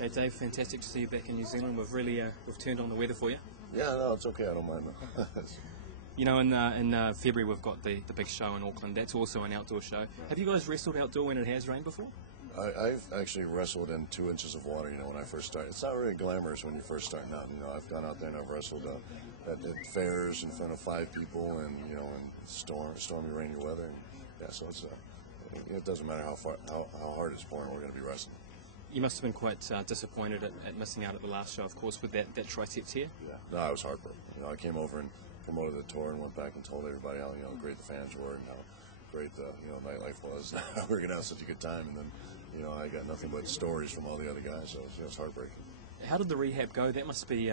Hey Dave, fantastic to see you back in New Zealand. We've turned on the weather for you. Yeah, no, it's okay. I don't mind. You know, in February we've got the big show in Auckland. That's also an outdoor show. Have you guys wrestled outdoor when it has rained before? I've actually wrestled in 2 inches of water. You know, when I first started, it's not really glamorous when you're first starting out. You know, I've gone out there and I've wrestled at fairs in front of 5 people, and you know, in stormy, rainy weather. And, yeah, so it doesn't matter how hard it's pouring. We're going to be wrestling. You must have been quite disappointed at missing out at the last show, of course, with that tricep tear. Yeah, no, I was heartbroken. You know, I came over and promoted the tour and went back and told everybody how great the fans were and how great the nightlife was. We were gonna have such a good time, and then I got nothing but stories from all the other guys. So it's heartbreaking. How did the rehab go? That must be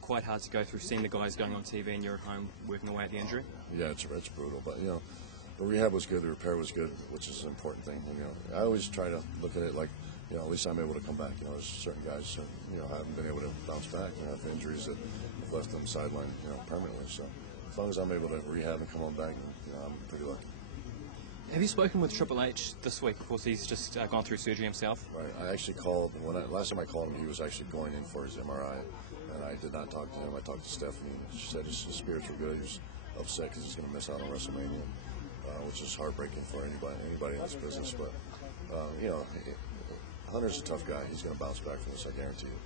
quite hard to go through, seeing the guys going on TV and you're at home working away at the injury. Yeah, it's brutal, but the rehab was good, the repair was good, which is an important thing. And, I always try to look at it like, at least I'm able to come back. There's certain guys who, haven't been able to bounce back and have injuries that have left them sidelined, permanently. So as long as I'm able to rehab and come on back, I'm pretty lucky. Have you spoken with Triple H this week? Of course, he's just gone through surgery himself. Right. I actually called, last time I called him, he was actually going in for his MRI, and I did not talk to him. I talked to Stephanie, and she said his spirits were good. He was upset because he's going to miss out on WrestleMania, which is heartbreaking for anybody in this business. But, Hunter's a tough guy. He's going to bounce back from this, I guarantee you.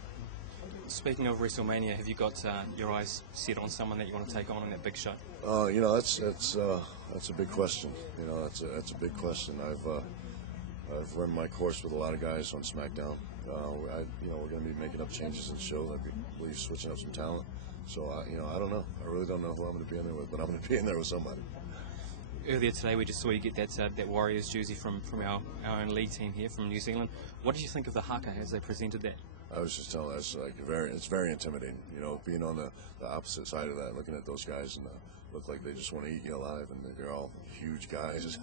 Speaking of WrestleMania, have you got your eyes set on someone that you want to take on in that big show? That's a big question. That's a big question. I've run my course with a lot of guys on SmackDown. We're going to be making up changes in the show. I believe switching up some talent. So I don't know. I really don't know who I'm going to be in there with, but I'm going to be in there with somebody. Earlier today, we just saw you get that Warriors jersey from our own league team here from New Zealand. What did you think of the haka as they presented that? I was just telling us, it's very intimidating. Being on the opposite side of that, looking at those guys and look like they just want to eat you alive, and they're all huge guys.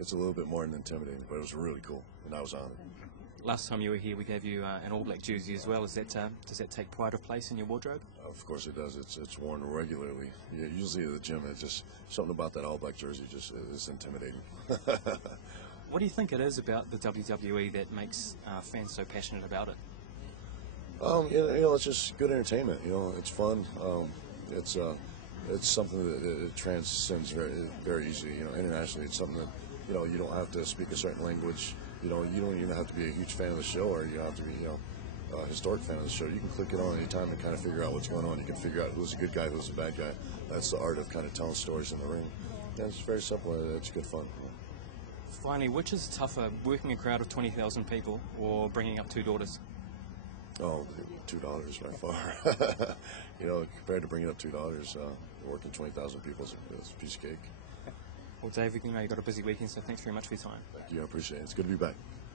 It's a little bit more than intimidating, but it was really cool, and I was honored. Last time you were here, we gave you an All Black jersey as well. Does that take pride of place in your wardrobe? Of course it does. It's worn regularly. Yeah, usually at the gym, it's just something about that All Black jersey just is intimidating. What do you think it is about the WWE that makes fans so passionate about it? It's just good entertainment. It's fun. It's something that it transcends very, very easily. Internationally, it's something that you don't have to speak a certain language. You don't even have to be a huge fan of the show, or you don't have to be a historic fan of the show. You can click it on any time and kind of figure out what's going on. You can figure out who's a good guy, who's a bad guy. That's the art of kind of telling stories in the ring. And it's very simple. It's good fun. Finally, which is tougher, working a crowd of 20,000 people or bringing up 2 daughters? Oh, $2 by far. Compared to bringing up $2, working 20,000 people is a piece of cake. Well, Dave, you've got a busy weekend, so thanks very much for your time. Thank you. I appreciate it. It's good to be back.